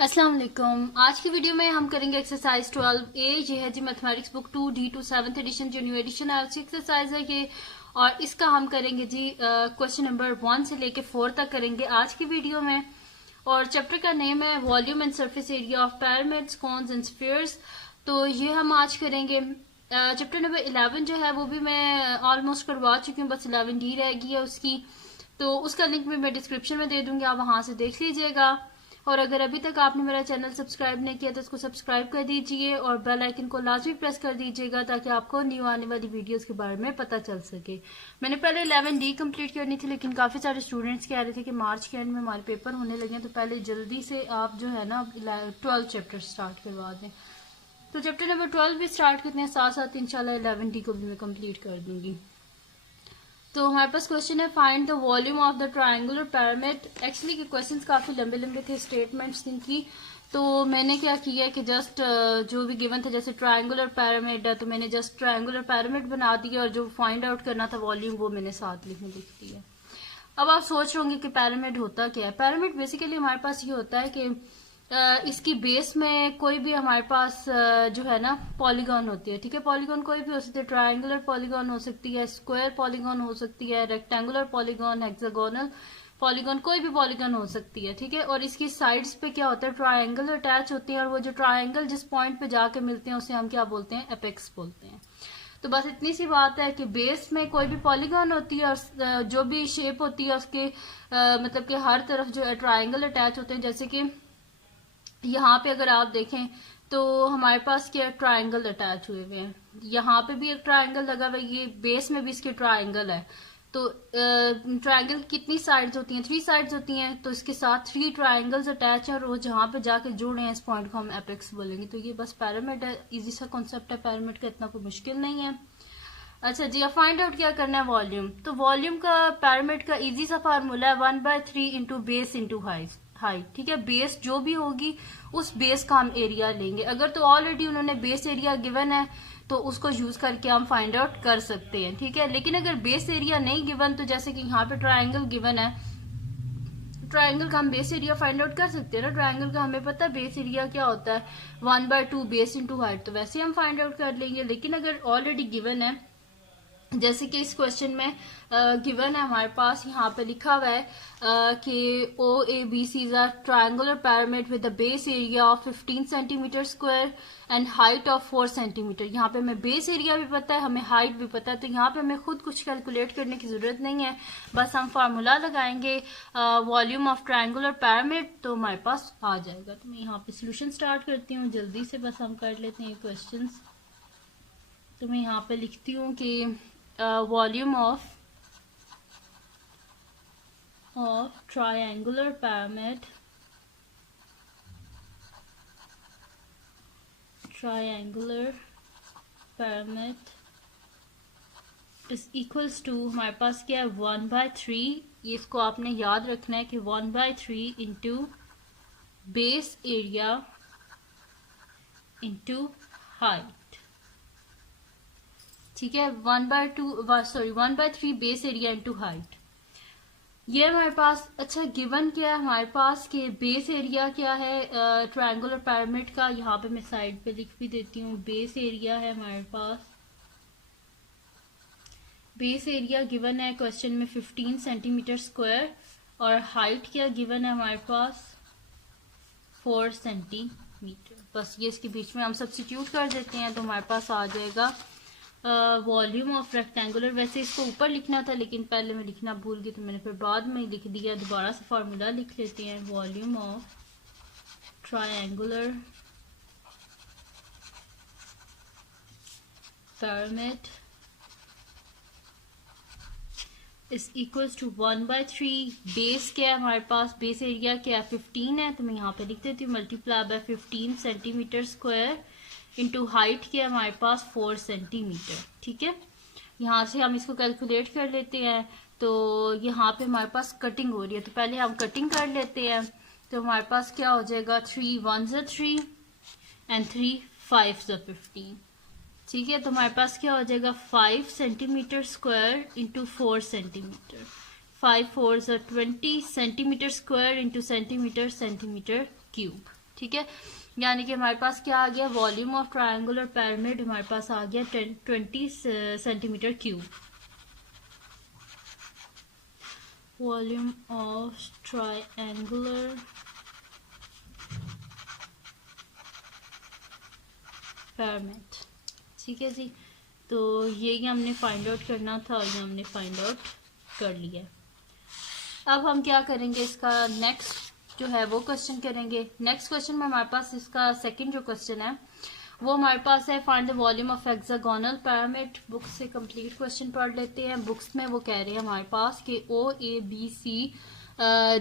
अस्सलाम वालेकुम। आज की वीडियो में हम करेंगे एक्सरसाइज 12A। ये है जी mathematics book 2D to 7th edition जो न्यू एडिशन है उसकी एक्सरसाइज है ये। और इसका हम करेंगे जी क्वेश्चन नंबर 1 से लेके 4 तक करेंगे आज की वीडियो में। और चैप्टर का नेम है volume and surface area of pyramids, cones and spheres. तो ये हम आज करेंगे। चैप्टर नंबर 11 जो है वो भी मैं ऑलमोस्ट करवा चुकी हूँ, बस 11D रह गई है उसकी। तो उसका लिंक भी मैं डिस्क्रिप्शन में दे दूंगी, आप वहां से देख लीजिएगा। और अगर अभी तक आपने मेरा चैनल सब्सक्राइब नहीं किया तो इसको सब्सक्राइब कर दीजिए और बेल आइकन को लाजमी प्रेस कर दीजिएगा ताकि आपको न्यू आने वाली वीडियोस के बारे में पता चल सके। मैंने पहले 11D कंप्लीट करनी थी, लेकिन काफी सारे स्टूडेंट्स कह रहे थे कि मार्च के एंड में हमारे पेपर होने लगे, तो पहले जल्दी से आप जो है ना 12 चैप्टर स्टार्ट करवा दें। तो चैप्टर नंबर 12 भी स्टार्ट करते हैं, साथ साथ इंशाल्लाह 11D को भी मैं कंप्लीट कर दूंगी। तो हमारे पास क्वेश्चन है find the volume of the triangular pyramid. Actually के क्वेश्चंस काफी लंबे लंबे थे, स्टेटमेंट्स की। तो मैंने क्या किया कि जस्ट जो भी गिवन था, जैसे ट्रायंगुलर पिरामिड है तो मैंने जस्ट ट्रायंगुलर पिरामिड बना दिया और जो फाइंड आउट करना था वॉल्यूम वो मैंने साथ लिख दिया। अब आप सोच रहे होंगे कि पिरामिड होता क्या है। पिरामिड बेसिकली हमारे पास ये होता है कि इसकी बेस में कोई भी हमारे पास जो है ना पॉलीगॉन होती है, ठीक है। पॉलीगॉन कोई भी हो सकती है, ट्रायंगुलर पॉलीगॉन हो सकती है, स्क्वायर पॉलीगॉन हो सकती है, रेक्टेंगुलर पॉलीगॉन, हेक्सागोनल पॉलीगॉन, कोई भी पॉलीगॉन हो सकती है, ठीक है। और इसकी साइड्स पे क्या होता है, ट्रायंगल अटैच होती है और वो जो ट्रायंगल जिस पॉइंट पे जाके मिलते हैं उसे हम क्या बोलते हैं, एपेक्स बोलते हैं। तो बस इतनी सी बात है कि बेस में कोई भी पॉलीगॉन होती है और जो भी शेप होती है उसके मतलब कि हर तरफ जो है ट्रायंगल अटैच होते हैं। जैसे कि यहाँ पे अगर आप देखें तो हमारे पास क्या ट्रायंगल अटैच हुए हुए हैं, यहाँ पे भी एक ट्रायंगल लगा हुआ है, ये बेस में भी इसके ट्रायंगल है। तो ट्रायंगल कितनी साइड्स होती हैं, 3 साइड्स होती हैं, तो इसके साथ 3 ट्रायंगल्स अटैच हैं और वो जहाँ पे जाके जुड़ रहे हैं इस पॉइंट को हम एपेक्स बोलेंगे। तो ये बस पिरामिड है, इजी सा कॉन्सेप्ट है पिरामिड का, इतना कोई मुश्किल नहीं है। अच्छा जी, अब फाइंड आउट क्या करना है, वॉल्यूम। तो वॉल्यूम का पिरामिड का इजी सा फार्मूला है 1/3 इंटू बेस इंटू हाइट, ठीक है। बेस जो भी होगी उस बेस का हम एरिया लेंगे। अगर तो ऑलरेडी उन्होंने बेस एरिया गिवन है तो उसको यूज करके हम फाइंड आउट कर सकते हैं, ठीक है। लेकिन अगर बेस एरिया नहीं गिवन, तो जैसे कि यहाँ पे ट्रायंगल गिवन है, ट्रायंगल का हम बेस एरिया फाइंड आउट कर सकते हैं ना। ट्रायंगल का हमें पता है बेस एरिया क्या होता है, 1/2 बेस इंटू हाइट, तो वैसे हम फाइंड आउट कर लेंगे। लेकिन अगर ऑलरेडी गिवन है, जैसे कि इस क्वेश्चन में गिवन है हमारे पास, यहाँ पे लिखा हुआ है कि OABC is a triangular pyramid with the base area of 15 centimetre square and height of 4 centimetre. यहाँ पे हमें बेस एरिया भी पता है, हमें हाइट भी पता है, तो यहाँ पे हमें खुद कुछ कैलकुलेट करने की जरूरत नहीं है, बस हम फार्मूला लगाएंगे वॉल्यूम ऑफ ट्रायंगुलर पिरामिड तो हमारे पास आ जाएगा। तो मैं यहाँ पे सोल्यूशन स्टार्ट करती हूँ जल्दी से, बस हम कर लेते हैं क्वेश्चन। तो मैं यहाँ पे लिखती हूँ कि volume of triangular pyramid is equals to, हमारे पास क्या है 1/3, ये इसको आपने याद रखना है कि 1/3 into base area into height, ठीक है। 1/3 बेस एरिया इंटू हाइट, ये हमारे पास। अच्छा, गिवन क्या है हमारे पास कि बेस एरिया क्या है ट्रायंगुलर पिरामिड का, यहाँ पे मैं साइड पे लिख भी देती हूँ। बेस एरिया है हमारे पास, बेस एरिया गिवन है क्वेश्चन में 15 सेंटीमीटर स्क्वायर और हाइट क्या गिवन है हमारे पास 4 सेंटीमीटर। बस ये इसके बीच में हम सब्स्टिट्यूट कर देते हैं तो हमारे पास आ जाएगा वॉल्यूम ऑफ रेक्टेंगुलर। वैसे इसको ऊपर लिखना था लेकिन पहले मैं लिखना भूल गई तो मैंने फिर बाद में लिख दिया। दोबारा से फार्मूला लिख लेते हैं, volume of triangular pyramid is equals to 1/3 base क्या है हमारे पास, बेस एरिया क्या है 15 है, तो मैं यहाँ पे लिख देती हूँ multiply by 15 centimetre square into height के हमारे पास 4 सेंटीमीटर, ठीक है। यहाँ से हम इसको कैलकुलेट कर लेते हैं। तो यहाँ पे हमारे पास कटिंग हो रही है तो पहले हम कटिंग कर लेते हैं। तो हमारे पास क्या हो जाएगा 3 1s are 3 and 3 5s are 15, ठीक है। तो हमारे पास क्या हो जाएगा 5 centimetre square into 4 centimetre, 5 4s are 20 centimetre square into centimetre cube, ठीक है, यानी कि हमारे पास क्या आ गया, वॉल्यूम ऑफ ट्रायंगुलर पिरामिड हमारे पास आ गया 20 centimetre cube. Volume of triangular pyramid, ठीक है जी। तो ये हमने फाइंड आउट करना था और ये हमने फाइंड आउट कर लिया। अब हम क्या करेंगे, इसका नेक्स्ट जो है वो क्वेश्चन करेंगे। नेक्स्ट क्वेश्चन में हमारे पास इसका सेकंड जो क्वेश्चन है वो हमारे पास है find the volume of hexagonal pyramid. Book से कंप्लीट क्वेश्चन पढ़ लेते हैं। बुक्स में वो कह रहे हैं हमारे पास कि OABC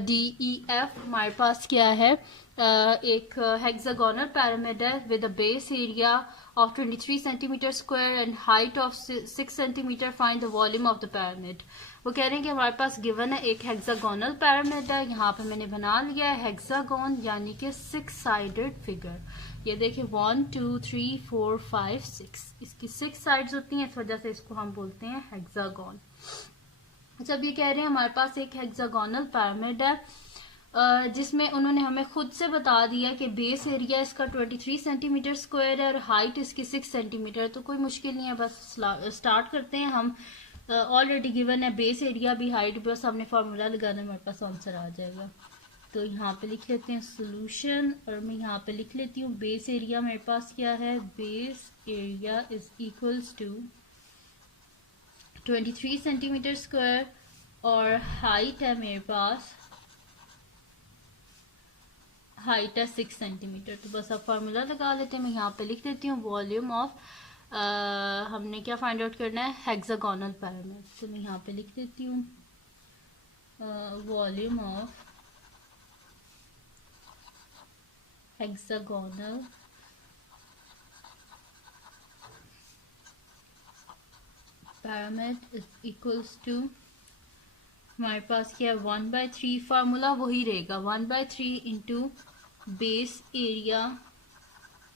DEF हमारे पास क्या है, एक हेक्सागोनल पिरामिड है with a base area of 23 centimetre square and height of 6 centimetre. Find the volume of the pyramid. वो कह रहे हैं कि हमारे पास गिवन है एक हेक्सागोनल पिरामिड है, यहाँ पे मैंने बना लिया है हेक्सागोन यानी कि 6 साइडेड फिगर। ये देखिए 1 2 3 4 5 6, इसकी 6 साइड्स होती हैं, इस वजह से इसको हम बोलते हैं हेक्सागोन। जब ये कह रहे हैं हमारे पास एक हेक्सागोनल पिरामिड है जिसमें उन्होंने हमें खुद से बता दिया कि बेस एरिया इसका 23 सेंटीमीटर स्क्वायर है और हाइट इसकी 6 सेंटीमीटर। तो कोई मुश्किल नहीं है, बस स्टार्ट करते हैं हम। ऑलरेडी गिवन है बेस एरिया भी, हाइट भी, बस हमने फार्मूला लगाना, हमारे पास आंसर आ जाएगा। तो यहाँ पे लिख लेते हैं सोल्यूशन और मैं यहाँ पे लिख लेती हूँ बेस एरिया मेरे पास क्या है, base area is equals to 23 centimetre square और हाइट है मेरे पास, हाइट है 6 सेंटीमीटर। तो बस अब फार्मूला लगा लेते हैं। मैं यहाँ पे लिख देती हूँ वॉल्यूम ऑफ हमने क्या फाइंड आउट करना है, हेक्सागोनल पिरामिड। तो मैं यहाँ पे लिख देती हूँ volume of hexagonal pyramid is equals to हमारे पास क्या है 1/3, फार्मूला वही रहेगा 1/3 into base area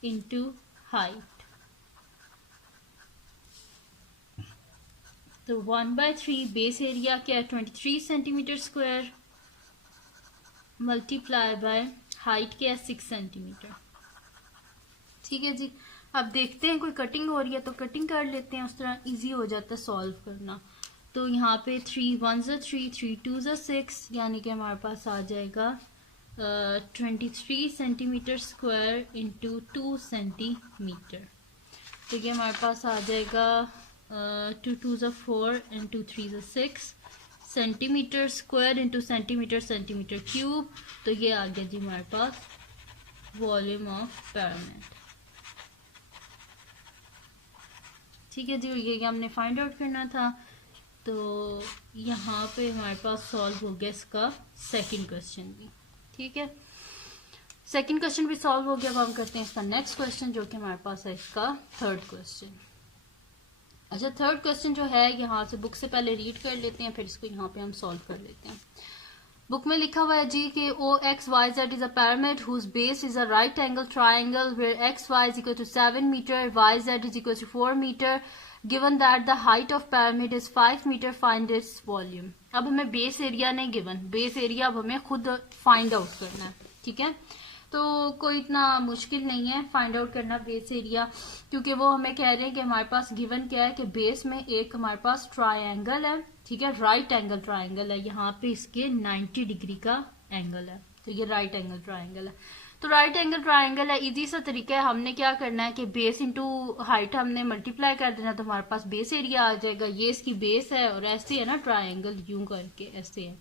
into height. तो 1/3 बेस एरिया क्या है 23 centimetre square multiply by height क्या है 6 सेंटीमीटर। ठीक है जी, अब देखते हैं कोई कटिंग हो रही है तो कटिंग कर लेते हैं, उस तरह इजी हो जाता है सॉल्व करना। तो यहाँ पे 3 1 3 3 2 6 यानी कि हमारे पास आ जाएगा 23 सेंटीमीटर स्क्वायर इंटू 2 सेंटीमीटर। तो ये हमारे पास आ जाएगा 2 2 4 and 2 3 6 centimetre square into centimetre centimetre cube. तो ये आ गया जी हमारे पास वॉल्यूम ऑफ पिरामिड। ठीक है जी, ये हमने फाइंड आउट करना था। तो यहाँ पे हमारे पास सॉल्व हो गया इसका सेकंड क्वेश्चन भी। ठीक है, सेकंड क्वेश्चन भी सॉल्व हो गया। अब हम करते हैं इसका नेक्स्ट क्वेश्चन जो कि हमारे पास है इसका थर्ड क्वेश्चन। अच्छा, थर्ड क्वेश्चन जो है यहाँ से बुक से पहले रीड कर लेते हैं, फिर इसको यहाँ पे हम सॉल्व कर लेते हैं। बुक में लिखा हुआ है जी कि OXYZ is a pyramid whose base is a right angle triangle where XY is equal to 7 meter, YZ is equal to 4 meter. Given that the height of pyramid is 5 meter, find its volume. अब हमें base area नहीं given, base area अब हमें खुद find out करना है। ठीक है, तो कोई इतना मुश्किल नहीं है फाइंड आउट करना बेस एरिया, क्योंकि वो हमें कह रहे हैं कि हमारे पास गिवन क्या है कि बेस में एक हमारे पास ट्रायंगल है। ठीक है, राइट एंगल ट्रायंगल है, यहाँ पे इसके 90 डिग्री का एंगल है, तो ये राइट एंगल ट्रायंगल है। तो राइट एंगल ट्रायंगल है, इजी सा तरीका है। हमने क्या करना है कि बेस इंटू हाइट हमने मल्टीप्लाई कर देना, तो हमारे पास बेस एरिया आ जाएगा। ये इसकी बेस है और ऐसे है ना ट्रायंगल, यूं करके ऐसे है,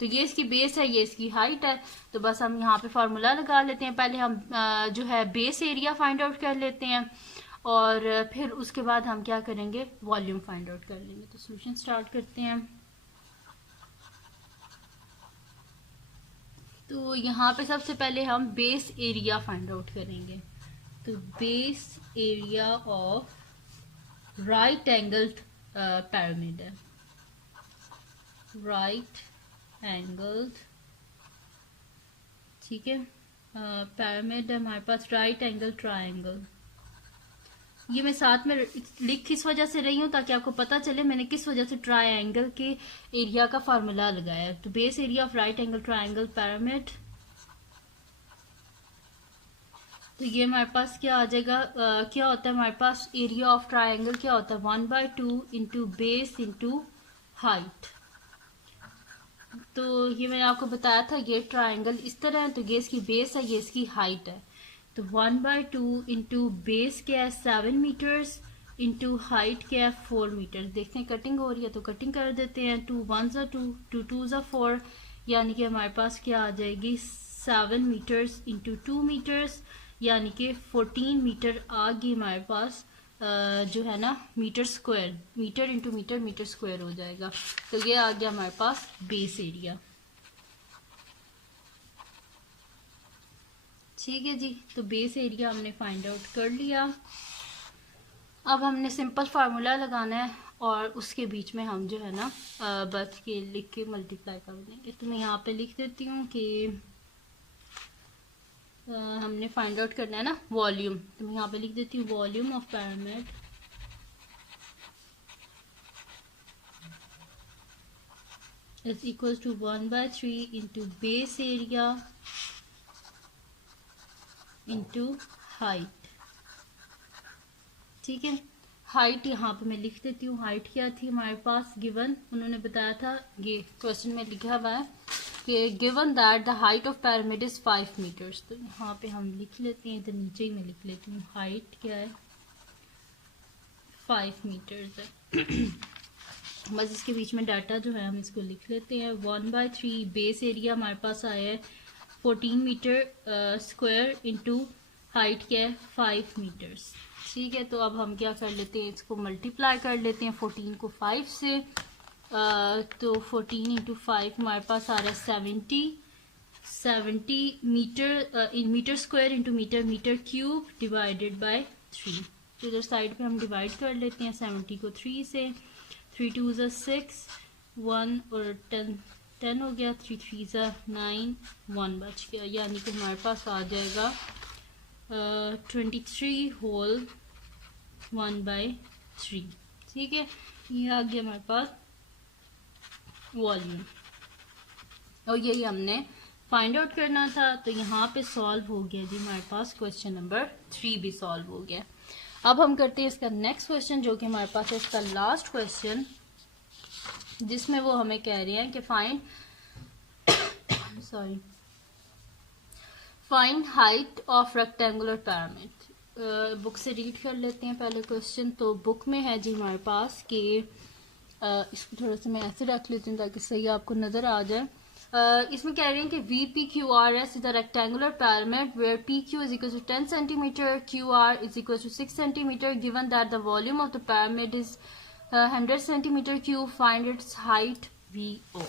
तो ये इसकी बेस है, ये इसकी हाइट है। तो बस हम यहाँ पे फार्मूला लगा लेते हैं। पहले हम जो है बेस एरिया फाइंड आउट कर लेते हैं और फिर उसके बाद हम क्या करेंगे, वॉल्यूम फाइंड आउट कर लेंगे। तो सॉल्यूशन स्टार्ट करते हैं। तो यहाँ पे सबसे पहले हम बेस एरिया फाइंड आउट करेंगे। तो base area of right angle pyramid है, राइट एंगल्ड, ठीक है, पिरामिड है हमारे पास राइट एंगल ट्रायंगल। ये मैं साथ में लिख किस वजह से रही हूँ ताकि आपको पता चले मैंने किस वजह से ट्रायंगल के एरिया का फार्मूला लगाया है। तो base area of right angle triangle pyramid तो ये हमारे पास क्या आ जाएगा, क्या होता है हमारे पास एरिया ऑफ ट्राइंगल क्या होता है 1/2 इंटू बेस इंटू हाइट। तो ये मैंने आपको बताया था ये ट्राइंगल इस तरह है, तो ये इसकी बेस है, ये इसकी हाइट है। तो 1/2 इंटू बेस क्या है 7 मीटर्स इंटू हाइट क्या है 4 मीटर। देखते हैं कटिंग हो रही है तो कटिंग कर देते हैं। 2 1 2 2 2 4, यानी कि हमारे पास क्या आ जाएगी 7 मीटर्स इंटू 2 मीटर्स, यानी कि 14 मीटर आ गई हमारे पास जो है ना metre square, metre into metre metre square हो जाएगा। तो ये आ गया हमारे पास बेस एरिया। ठीक है जी, तो बेस एरिया हमने फाइंड आउट कर लिया। अब हमने सिंपल फार्मूला लगाना है और उसके बीच में हम जो है ना बस ये लिख के मल्टीप्लाई कर देंगे। तो मैं यहाँ पे लिख देती हूँ कि हमने फाइंड आउट करना है ना वॉल्यूम। तो मैं यहाँ पे लिख देती हूँ volume of pyramid is equal to 1/3 into base area into height. ठीक है, हाइट यहाँ पे मैं लिख देती हूँ। हाइट क्या थी हमारे पास गिवन, उन्होंने बताया था, ये क्वेश्चन में लिखा हुआ है कि given that the height of pyramid is 5 metres. तो यहाँ पे हम लिख लेते हैं, इधर नीचे ही मैं लिख लेती हूँ हाइट क्या है 5 मीटर्स है। बस इसके बीच में डाटा जो है हम इसको लिख लेते हैं। 1/3 बेस एरिया हमारे पास आया है 14 मीटर स्क्वायर इंटू हाइट क्या है 5 मीटर्स। ठीक है, तो अब हम क्या कर लेते हैं, इसको मल्टीप्लाई कर लेते हैं 14 को 5 से। तो 14 इंटू 5 हमारे पास आ रहा है 70 metre metre square into metre metre cube divided by 3। तो इधर साइड पे हम डिवाइड कर लेते हैं 70 को 3 से। 3 2 ज़ा 6, 1 और 10 हो गया, 3 3 ज़ा 9, 1 बच गया, यानी कि हमारे पास आ जाएगा 23 होल 1/3। ठीक है, ये आ गया हमारे पास वॉल्यूम और यही हमने फाइंड आउट करना था। तो यहाँ पे सॉल्व हो गया जी हमारे पास क्वेश्चन नंबर 3 भी सॉल्व हो गया। अब हम करते हैं इसका नेक्स्ट क्वेश्चन जो कि हमारे पास है इसका लास्ट क्वेश्चन, जिसमें वो हमें कह रहे हैं कि find height of rectangular pyramid. Book से रीड कर लेते हैं पहले क्वेश्चन। तो बुक में है जी हमारे पास कि इसको थोड़ा सा मैं ऐसे रख लेती हूँ ताकि सही आपको नजर आ जाए। इसमें कह रहे हैं कि VPQRS is a rectangular pyramid where PQ is equal to 10 centimeter, QR is equal to 6 centimeter. Given that the volume of the pyramid is 100 centimeter cube, find its height VO.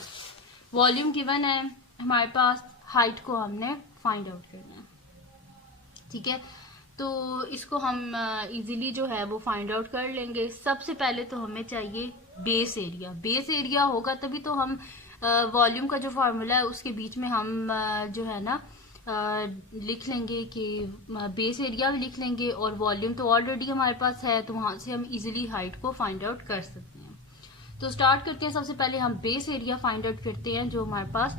Volume given है हमारे पास, height को हमने find out करना है। ठीक है, तो इसको हम इजीली जो है वो फाइंड आउट कर लेंगे। सबसे पहले तो हमें चाहिए बेस एरिया। बेस एरिया होगा तभी तो हम वॉल्यूम का जो फार्मूला है उसके बीच में हम जो है ना लिख लेंगे कि बेस एरिया भी लिख लेंगे और वॉल्यूम तो ऑलरेडी हमारे पास है, तो वहां से हम इजीली हाइट को फाइंड आउट कर सकते हैं। तो स्टार्ट करते हैं, सबसे पहले हम बेस एरिया फाइंड आउट करते हैं जो हमारे पास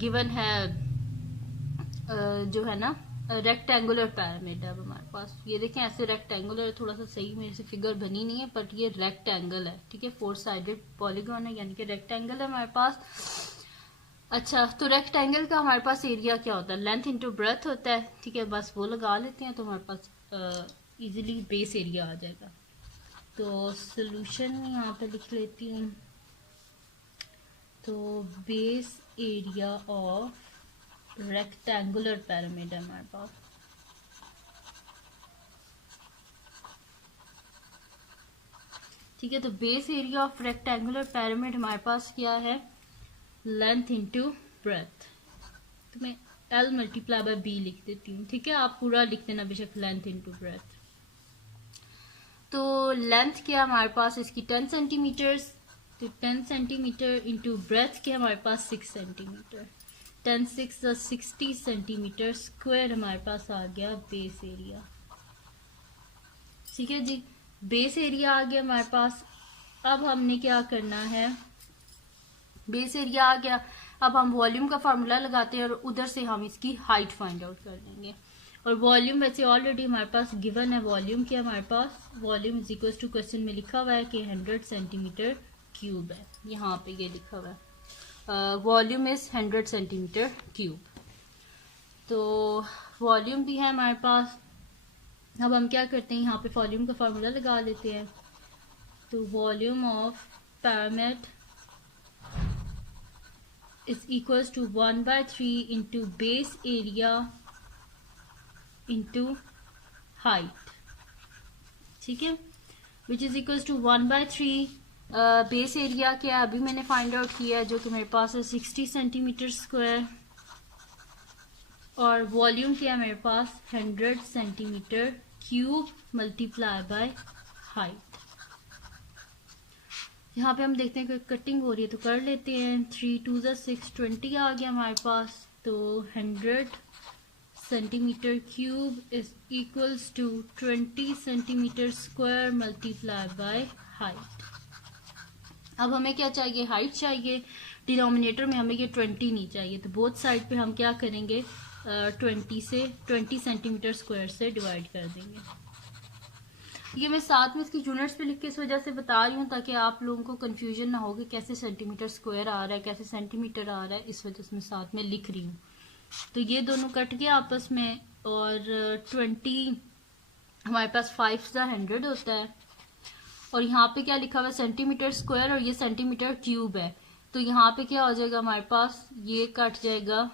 गिवन है जो है ना रेक्टेंगुलर पिरामिड है। अब हमारे पास ये देखें ऐसे रेक्टेंगुलर, थोड़ा सा सही मेरे से फिगर बनी नहीं है बट ये रेक्टेंगल है। ठीक है, 4 साइडेड पॉलीगॉन है, यानी कि रेक्टेंगल है हमारे पास। अच्छा, तो रेक्टेंगल का हमारे पास एरिया क्या होता है, लेंथ इंटू ब्रेथ होता है। ठीक है, बस वो लगा लेते हैं तो हमारे पास इजीली बेस एरिया आ जाएगा। तो सोल्यूशन में यहाँ पे लिख लेती हूँ, तो base area of rectangular pyramid है हमारे पास। ठीक है, तो base area of rectangular pyramid हमारे पास क्या है, लेंथ इंटू ब्रेथ। तो मैं L मल्टीप्लाई बाय B लिख देती हूँ। ठीक है, आप पूरा लिख देना बेशक, लेंथ इंटू ब्रेथ। तो लेंथ क्या हमारे पास इसकी 10 सेंटीमीटर, तो 10 सेंटीमीटर इंटू ब्रेथ क्या हमारे पास 6 सेंटीमीटर। 10 6 60 सेंटीमीटर स्क्वायर हमारे पास आ गया बेस एरिया। ठीक है जी, बेस एरिया आ गया हमारे पास। अब हमने क्या करना है, बेस एरिया आ गया, अब हम वॉल्यूम का फार्मूला लगाते हैं और उधर से हम इसकी हाइट फाइंड आउट कर लेंगे। और वॉल्यूम वैसे ऑलरेडी हमारे पास गिवन है, वॉल्यूम क्या हमारे पास, volume is equal to question में लिखा हुआ है कि 100 सेंटीमीटर क्यूब है, यहाँ पे ये लिखा हुआ है वॉल्यूम इज 100 सेंटीमीटर क्यूब। तो वॉल्यूम भी है हमारे पास। अब हम क्या करते हैं, यहाँ पे वॉल्यूम का फार्मूला लगा लेते हैं। तो volume of pyramid is equals to 1/3 into base area into height, ठीक है, which is equals to 1/3 base area क्या अभी मैंने फाइंड आउट किया है जो कि मेरे पास है 60 सेंटीमीटर स्क्वायर, और वॉल्यूम क्या है मेरे पास 100 centimetre cube multiply by height. यहाँ पे हम देखते हैं कि कटिंग हो रही है तो कर लेते हैं। 3 2 6 20 आ गया हमारे पास। तो 100 centimetre cube is equals to 20 centimetre square multiply by height. अब हमें क्या चाहिए, हाइट चाहिए। डिनोमिनेटर में हमें ये 20 नहीं चाहिए, तो बोथ साइड पे हम क्या करेंगे 20 सेंटीमीटर स्क्वायर से डिवाइड कर देंगे। ये मैं साथ में इसकी यूनिट्स पे लिख के इस वजह से बता रही हूँ ताकि आप लोगों को कंफ्यूजन ना हो कि कैसे सेंटीमीटर स्क्वायर आ रहा है, कैसे सेंटीमीटर आ रहा है, इस वजह से मैं साथ में लिख रही हूँ। तो ये दोनों कट गए आपस में, और 20 हमारे पास 5 होता है, और यहाँ पे क्या लिखा हुआ है सेंटीमीटर स्क्वायर, और ये सेंटीमीटर क्यूब है। तो यहाँ पे क्या हो जाएगा हमारे पास, ये कट जाएगा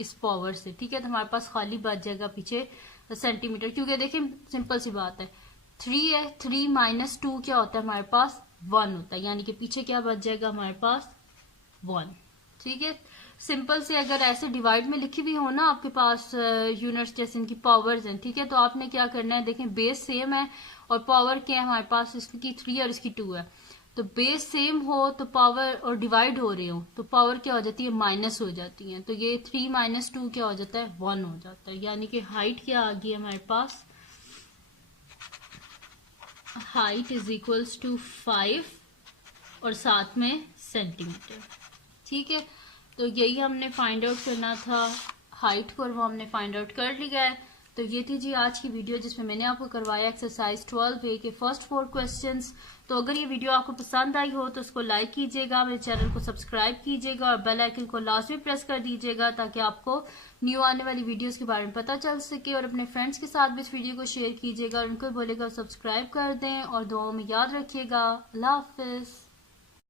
इस पावर से, ठीक है। तो हमारे पास खाली बच जाएगा पीछे सेंटीमीटर, क्योंकि देखिए सिंपल सी बात है 3 है, 3 - 2 क्या होता है हमारे पास 1 होता है, यानी कि पीछे क्या बच जाएगा हमारे पास 1, ठीक है। सिंपल से अगर ऐसे डिवाइड में लिखी भी हो ना आपके पास यूनिट्स जैसे इनकी पावर्स हैं, ठीक है, तो आपने क्या करना है, देखें बेस सेम है और पावर क्या है हमारे पास, इसकी 3 और इसकी 2 है। तो बेस सेम हो तो पावर, और डिवाइड हो रहे हो तो पावर क्या हो जाती है माइनस हो जाती है। तो ये 3 - 2 क्या हो जाता है 1 हो जाता है, यानी कि हाइट क्या आ गई हमारे पास, हाइट इज इक्वल्स टू 5 और साथ में सेंटीमीटर, ठीक है। तो यही हमने फाइंड आउट करना था हाइट को, और वो हमने फाइंड आउट कर लिया है। तो ये थी जी आज की वीडियो जिसमें मैंने आपको करवाया एक्सरसाइज 12A के फर्स्ट 4 क्वेश्चंस। तो अगर ये वीडियो आपको पसंद आई हो तो उसको लाइक कीजिएगा, मेरे चैनल को सब्सक्राइब कीजिएगा और बेल आइकन को लाजमी प्रेस कर दीजिएगा ताकि आपको न्यू आने वाली वीडियोस के बारे में पता चल सके। और अपने फ्रेंड्स के साथ भी इस वीडियो को शेयर कीजिएगा और उनको बोलेगा सब्सक्राइब कर दें, और दुआओं में याद रखिएगा। अल्लाह हाफिज।